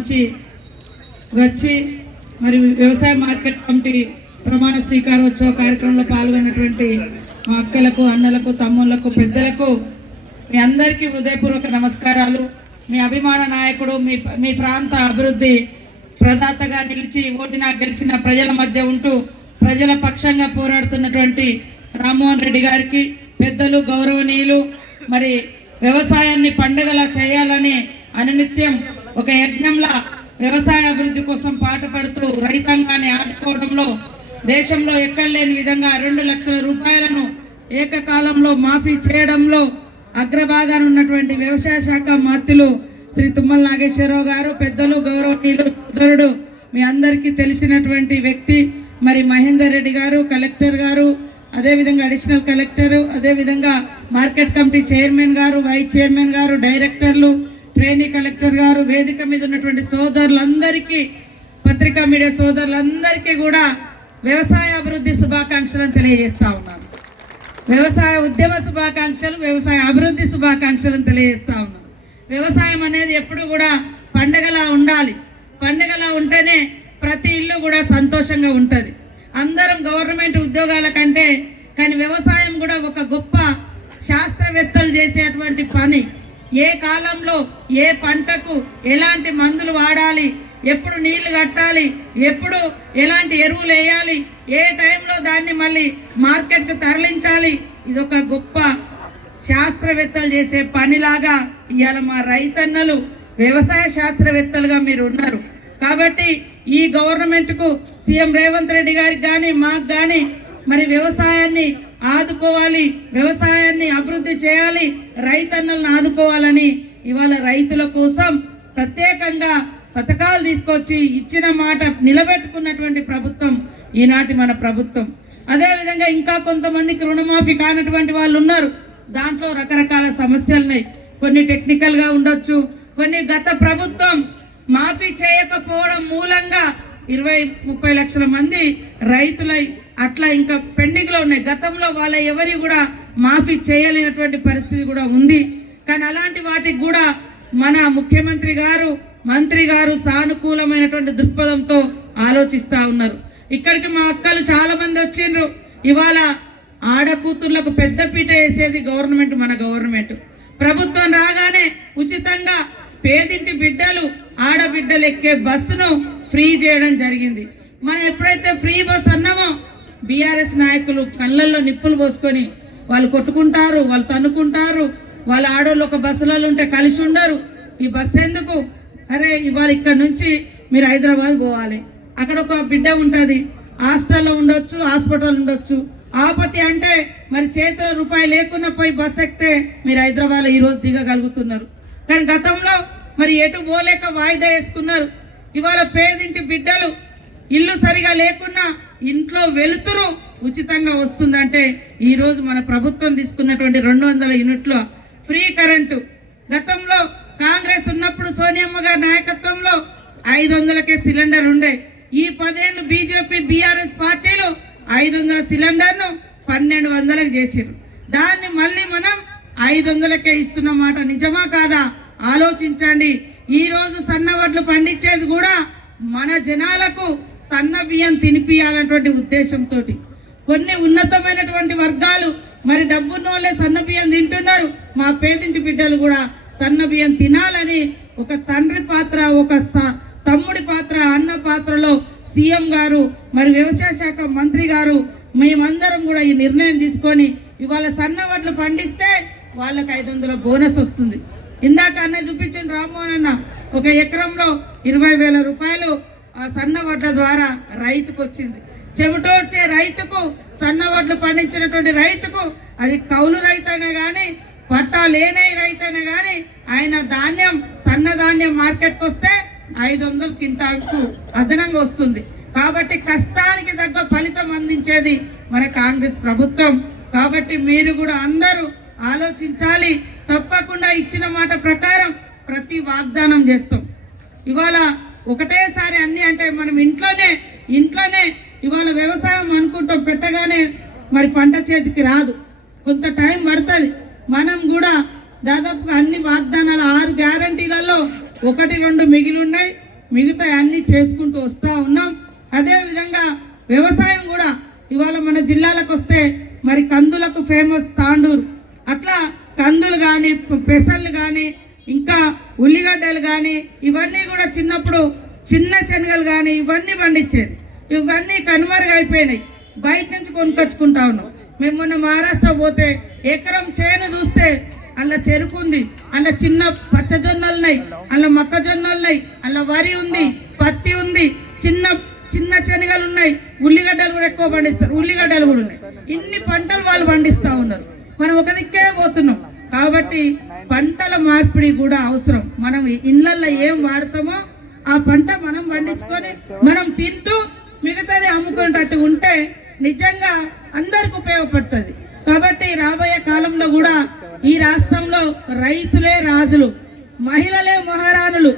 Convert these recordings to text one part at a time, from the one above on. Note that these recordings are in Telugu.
నుంచి వచ్చి మరి వ్యవసాయ మార్కెట్ కమిటీ ప్రమాణ స్వీకారోత్సవ కార్యక్రమంలో పాల్గొన్నటువంటి మా అక్కలకు, అన్నలకు, తమ్ముళ్లకు, పెద్దలకు మీ అందరికీ హృదయపూర్వక నమస్కారాలు. మీ అభిమాన నాయకుడు, మీ ప్రాంత అభివృద్ధి ప్రదాతగా నిలిచి ఓటినా గెలిచిన ప్రజల మధ్య ఉంటూ ప్రజల పక్షంగా పోరాడుతున్నటువంటి రామ్మోహన్ రెడ్డి గారికి, పెద్దలు, గౌరవనీయులు, మరి వ్యవసాయాన్ని పండుగలా చేయాలని అనునిత్యం ఒక యజ్ఞంలా వ్యవసాయ అభివృద్ధి కోసం పాటుపడుతూ రైతాంగాన్ని ఆదుకోవడంలో దేశంలో ఎక్కడ లేని విధంగా 2 లక్షల రూపాయలను ఏకకాలంలో మాఫీ చేయడంలో అగ్రభాగాన ఉన్నటువంటి వ్యవసాయ శాఖ మంత్రులు శ్రీ తుమ్మల నాగేశ్వరరావు గారు, పెద్దలు, గౌరవనీయులు, సోదరుడు, మీ అందరికీ తెలిసినటువంటి వ్యక్తి మరి మహేందర్ రెడ్డి గారు, కలెక్టర్ గారు, అదేవిధంగా అడిషనల్ కలెక్టర్, అదేవిధంగా మార్కెట్ కమిటీ చైర్మన్ గారు, వైస్ చైర్మన్ గారు, డైరెక్టర్లు, ట్రైనీ కలెక్టర్ గారు, వేదిక మీద ఉన్నటువంటి సోదరులందరికీ, పత్రికా మీడియా సోదరులందరికీ కూడా వ్యవసాయ అభివృద్ధి శుభాకాంక్షలను తెలియజేస్తా ఉన్నాను. వ్యవసాయ ఉద్యమ శుభాకాంక్షలు, వ్యవసాయ అభివృద్ధి శుభాకాంక్షలను తెలియజేస్తా ఉన్నాను. వ్యవసాయం అనేది ఎప్పుడు కూడా పండగలా ఉండాలి. పండగలా ఉంటేనే ప్రతి ఇల్లు కూడా సంతోషంగా ఉంటుంది. అందరం గవర్నమెంట్ ఉద్యోగాల కంటే కానీ వ్యవసాయం కూడా ఒక గొప్ప శాస్త్రవేత్తలు చేసేటువంటి పని. ఏ కాలంలో ఏ పంటకు ఎలాంటి మందులు వాడాలి, ఎప్పుడు నీళ్లు కట్టాలి, ఎప్పుడు ఎలాంటి ఎరువులు వేయాలి, ఏ టైంలో దాన్ని మళ్ళీ మార్కెట్కు తరలించాలి, ఇదొక గొప్ప శాస్త్రవేత్తలు చేసే పనిలాగా ఇవాళ మా రైతన్నలు వ్యవసాయ శాస్త్రవేత్తలుగా మీరు ఉన్నారు. కాబట్టి ఈ గవర్నమెంట్కు సీఎం రేవంత్ రెడ్డి గారికి కానీ మాకు కానీ మరి వ్యవసాయాన్ని ఆదుకోవాలి, వ్యవసాయాన్ని అభివృద్ధి చేయాలి, రైతన్నలను ఆదుకోవాలని ఇవాళ రైతుల కోసం ప్రత్యేకంగా పథకాలు తీసుకొచ్చి ఇచ్చిన మాట నిలబెట్టుకున్నటువంటి ప్రభుత్వం ఈనాటి మన ప్రభుత్వం. అదేవిధంగా ఇంకా కొంతమందికి రుణమాఫీ కానటువంటి వాళ్ళు ఉన్నారు. దాంట్లో రకరకాల సమస్యలు ఉన్నాయి. కొన్ని టెక్నికల్గా ఉండొచ్చు, కొన్ని గత ప్రభుత్వం మాఫీ చేయకపోవడం మూలంగా 20-30 లక్షల మంది రైతులై అట్లా ఇంకా పెండింగ్లో ఉన్నాయి. గతంలో వాళ్ళ ఎవరి కూడా మాఫీ చేయలేనటువంటి పరిస్థితి కూడా ఉంది. కానీ అలాంటి వాటికి కూడా మన ముఖ్యమంత్రి గారు, మంత్రి గారు సానుకూలమైనటువంటి దృక్పథంతో ఆలోచిస్తూ ఉన్నారు. ఇక్కడికి మా అక్కలు చాలా మంది వచ్చిండ్రు. ఇవాళ ఆడకూతుర్లకు పెద్దపీట వేసేది గవర్నమెంట్, మన గవర్నమెంట్. ప్రభుత్వం రాగానే ఉచితంగా పేదింటి బిడ్డలు, ఆడబిడ్డలు ఎక్కే బస్సును ఫ్రీ చేయడం జరిగింది. మనం ఎప్పుడైతే ఫ్రీ బస్ అన్నామో బీఆర్ఎస్ నాయకులు కళ్ళల్లో నిప్పులు పోసుకొని వాళ్ళు కొట్టుకుంటారు, వాళ్ళు తన్నుకుంటారు. వాళ్ళ ఆడోళ్ళు ఒక బస్సులలో ఉంటే కలిసి ఉండరు. ఈ బస్సు ఎందుకు, అరే ఇవాళ ఇక్కడ నుంచి మీరు హైదరాబాద్ పోవాలి, అక్కడ ఒక బిడ్డ ఉంటుంది, హాస్టల్లో ఉండొచ్చు, హాస్పిటల్ ఉండొచ్చు. ఆపత్తి అంటే మరి చేతిలో రూపాయి లేకున్నా పోయి బస్సు ఎక్కితే మీరు హైదరాబాద్లో ఈరోజు దిగగలుగుతున్నారు. కానీ గతంలో మరి ఎటు పోలేక వాయిదా వేసుకున్నారు. ఇవాళ పేదింటి బిడ్డలు ఇల్లు సరిగా లేకున్నా ఇంట్లో వెలుతురు ఉచితంగా వస్తుందంటే ఈరోజు మన ప్రభుత్వం తీసుకున్నటువంటి 200 యూనిట్ల ఫ్రీ కరెంటు. గతంలో కాంగ్రెస్ ఉన్నప్పుడు సోనియమ్మ గారి నాయకత్వంలో 500కే సిలిండర్ ఉండే. ఈ 10 ఏళ్ళు బీజేపీ, బీఆర్ఎస్ పార్టీలు 500 సిలిండర్ను 1200కి చేసారు. దాన్ని మళ్ళీ మనం 500కే ఇస్తున్నమాట నిజమా కాదా ఆలోచించండి. ఈరోజు సన్న వడ్లు పండించేది కూడా మన జనాలకు సన్న బియ్యం తినిపియాలన్నటువంటి ఉద్దేశంతో కొన్ని ఉన్నతమైనటువంటి వర్గాలు మరి డబ్బున్నోళ్ళే సన్న బియ్యం తింటున్నారు. మా పేదింటి బిడ్డలు కూడా సన్న బియ్యం తినాలని ఒక తండ్రి పాత్ర, ఒక తమ్ముడి పాత్ర, అన్న పాత్రలో సీఎం గారు మరి వ్యవసాయ శాఖ మంత్రి గారు మేమందరం కూడా ఈ నిర్ణయం తీసుకొని ఇవాళ సన్న వడ్లు పండిస్తే వాళ్ళకి 500 బోనస్ వస్తుంది. ఇందాక అన్న చూపించిన రామ్మోహన్ అన్న 1 ఎకరంలో 20,000 రూపాయలు సన్న వడ్ల ద్వారా రైతుకు వచ్చింది. చెమటోడ్చే రైతుకు, సన్న వడ్లు పండించినటువంటి రైతుకు, అది కౌలు రైతైనా కానీ పట్టా లేని రైతైనా కానీ ఆయన ధాన్యం, సన్న ధాన్యం మార్కెట్కి వస్తే 500 క్వింటాల్కు అదనంగా వస్తుంది. కాబట్టి కష్టానికి తగ్గ ఫలితం అందించేది మన కాంగ్రెస్ ప్రభుత్వం. కాబట్టి మీరు కూడా అందరూ ఆలోచించాలి. తప్పకుండా ఇచ్చిన మాట ప్రకారం ప్రతి వాగ్దానం చేస్తాం. ఇవాళ ఒకటేసారి అన్ని అంటే మనం ఇంట్లోనే ఇవాళ వ్యవసాయం అనుకుంటాం, పెట్టగానే మరి పంట చేతికి రాదు, కొంత టైం పడుతుంది. మనం కూడా దాదాపుగా అన్ని వాగ్దానాలు 6 గ్యారంటీలలో 1-2 మిగిలి ఉన్నాయి. మిగతా అన్నీ చేసుకుంటూ వస్తూ ఉన్నాం. అదేవిధంగా వ్యవసాయం కూడా ఇవాళ మన జిల్లాలకు వస్తే మరి కందులకు ఫేమస్ తాండూరు, అట్లా కందులు కానీ పెసళ్ళు కానీ ఇంకా ఉల్లిగడ్డలు కానీ ఇవన్నీ కూడా చిన్నప్పుడు చిన్న శనగలు కానీ ఇవన్నీ పండించేది. ఇవన్నీ కనుమరుగైపోయినాయి, బయట నుంచి కొనుక్కొచ్చుకుంటా ఉన్నాం. మేము మొన్న మహారాష్ట్ర పోతే ఎకరం చేను చూస్తే అలా చెరుకు ఉంది, అలా చిన్న పచ్చజొన్నలు ఉన్నాయి, అలా మొక్కజొన్నలు ఉన్నాయి, అలా వరి ఉంది, పత్తి ఉంది, చిన్న చిన్న శనగలు ఉన్నాయి, ఉల్లిగడ్డలు కూడా ఎక్కువ పండిస్తారు, ఉల్లిగడ్డలు కూడా ఉన్నాయి. ఇన్ని పంటలు వాళ్ళు పండిస్తూ ఉన్నారు. మనం ఒక దిక్కే పోతున్నాం. కాబట్టి పంటల మార్పిడి కూడా అవసరం. మనం ఇళ్ళల్లో ఏం వాడతామో ఆ పంట మనం పండించుకొని మనం తింటూ మిగతాది అమ్ముకునేటట్టు ఉంటే నిజంగా అందరికి ఉపయోగపడుతుంది. కాబట్టి రాబోయే కాలంలో కూడా ఈ రాష్ట్రంలో రైతులే రాజులు, మహిళలే మహారాణులు,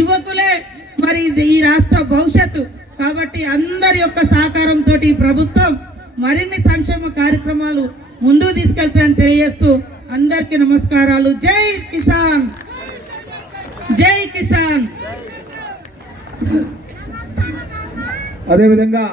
యువకులే మరి ఈ రాష్ట్ర భవిష్యత్తు. కాబట్టి అందరి యొక్క సహకారంతో ఈ ప్రభుత్వం మరిన్ని సంక్షేమ కార్యక్రమాలు ముందుకు తీసుకెళ్తాయని తెలియజేస్తూ అందరికీ నమస్కారాలు. జై కిసాన్, జై కిసాన్. అదేవిధంగా